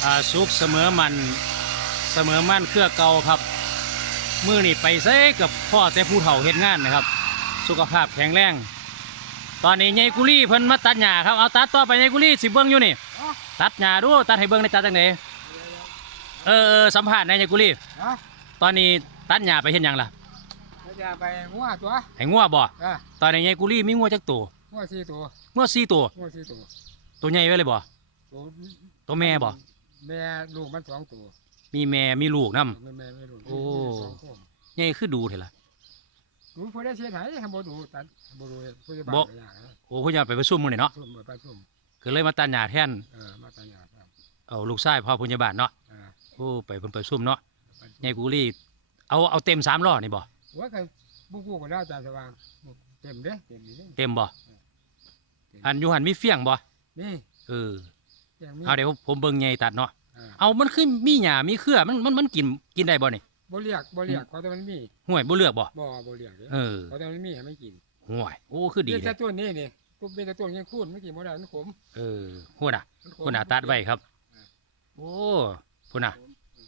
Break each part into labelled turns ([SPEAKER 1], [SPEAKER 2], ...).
[SPEAKER 1] สุกเสมอมันเสมอมันเครือเก่าครับมือนี่ไปเซ่กับพ่อแต่ผู้เฒ่าเฮ็ดงานนะครับ สุขภาพแข็งแรงตอนนี้ยายกุลี่เพิ่นมาตัดหญ้าครับเอาตัดต่อไปยายกุลี่สิเบิ้งอยู่นี่ตัดหญ้าดูตัดให้เบิ้งในตัดจังไหนสัมภาษณ์นายยายกุลี่ตอนนี้ตัดหญ้าไปเห็นยังล่ะ
[SPEAKER 2] จะไปงัวตัว
[SPEAKER 1] ให้งัวบ่ตอนนี้ยายกุลี่มีงัวจักตัว
[SPEAKER 2] งัว4 ตัว
[SPEAKER 1] งัว4 ตัว
[SPEAKER 2] งัว4 ตัว
[SPEAKER 1] ตัวใหญ่ไว้เลยบ่ตัวแม่บ่
[SPEAKER 2] แม่ลูกมัน2 ตัว
[SPEAKER 1] มีแม่มีลูกนำ
[SPEAKER 2] แม่ไม่ลูก
[SPEAKER 1] โอ้ใหญ่คือดูเถอะล่ะ
[SPEAKER 2] ดูพอได้เสียไหนทำบ่ดูตัดบ่ดูผู้ใหญ่บ้าน
[SPEAKER 1] โอ้ผู้ใหญ่ไปประชุมมื้อนี่เนาะก็เลยมาตัดหญ้าแทน
[SPEAKER 2] มาตัดหญ้า
[SPEAKER 1] เอาลูกชายพ่อผู้ใหญ่บ้านเนาะโอ้ไปเพิ่นประชุมเนาะยายกุลี่เอาเต็ม3 ล้อนี่บ่
[SPEAKER 2] ว่าก็บุกๆก็ได้อาจารย์สว่างเต็มเด้
[SPEAKER 1] เต็มบ่อันอยู่หันมีเฟี้ยงบ่
[SPEAKER 2] นี่
[SPEAKER 1] เอาเดี๋ยวผมเบิ่งใหญ่ตัดเนาะเอามันคือมีหญ้ามีเครือมันกินได้บ่นี่
[SPEAKER 2] บ่เรียกเขาแต่มันมี
[SPEAKER 1] ห่วยบ่เลือกบ่
[SPEAKER 2] เรียกเขาแต่มันมีให้มันกิน
[SPEAKER 1] ห่วยโอ้คือดี
[SPEAKER 2] แต่ตัวนี้นี่ตัวเป็นตัวยังคูนไม่กินบ่ได้มันขม
[SPEAKER 1] พูดน่ะตัดไว้ครับโอ้พูดน่ะ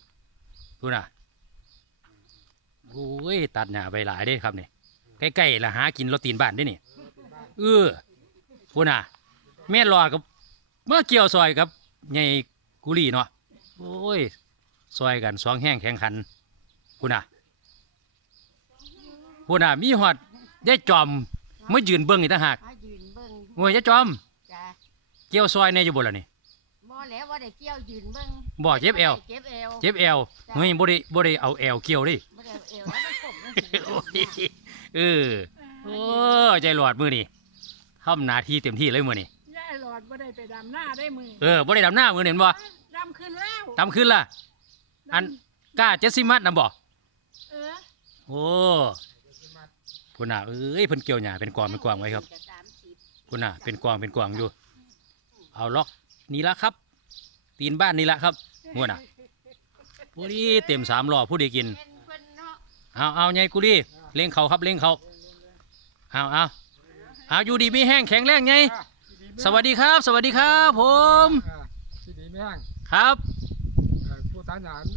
[SPEAKER 1] โอ้ยตัดหญ้าไปหลายเด้ครับนี่ใกล้ๆละหากินรถตีนบ้านได้นี่พูดน่ะแม่รอกับเมื่อเกี่ยวซอยกับใหญ่กุลี่เนาะโอ้ยซอยกัน2 แห้งแข่งขันพูดน่ะมีหอดยายจอมไม่ยืนเบิ้งอีกต่างหากโอ้ยยายจอมเกี่ยวซอยเนี่ยอยู่บ่ล่ะนี่
[SPEAKER 3] บ่แล้วบ่ได้เกี่ยวยืนเบิ้ง
[SPEAKER 1] บ่เจ็บเอวเฮ้ยบ่ได้เอาแอวเกี่ยวดิ
[SPEAKER 3] บ่ได้เอวแล้วมันกบ
[SPEAKER 1] โอ้ใจหลอดมือนี่ทำหน้าที่เต็มที่เลยมือนี่
[SPEAKER 3] ยายหลอดบ่ได้ไปดำหน้าได้มือ
[SPEAKER 1] บ่ได้ดำหน้ามือเห็นบ่
[SPEAKER 3] ดำขึ้นแล้ว
[SPEAKER 1] ดำขึ้นล่ะอันกล้า70 มัดนำบ่โอ้พุ่นน่ะเพิ่นเกี่ยวหญ้าเป็นกองไว้ครับพุ่นน่ะเป็นกองอยู่เอาล็อกนี่ละครับตีนบ้านนี่ละครับหัวน่ะผู้ดีเต็ม3 ล้อผู้ดีกินเอาไงกุลี่เล่งเขาครับเล่งเขาเอาอยู่ดีมีแห้งแข็งแรงไงสวัสดีครับผม
[SPEAKER 2] ดีมีแห้ง
[SPEAKER 1] ครับ
[SPEAKER 2] ผู้ตัดหญ้า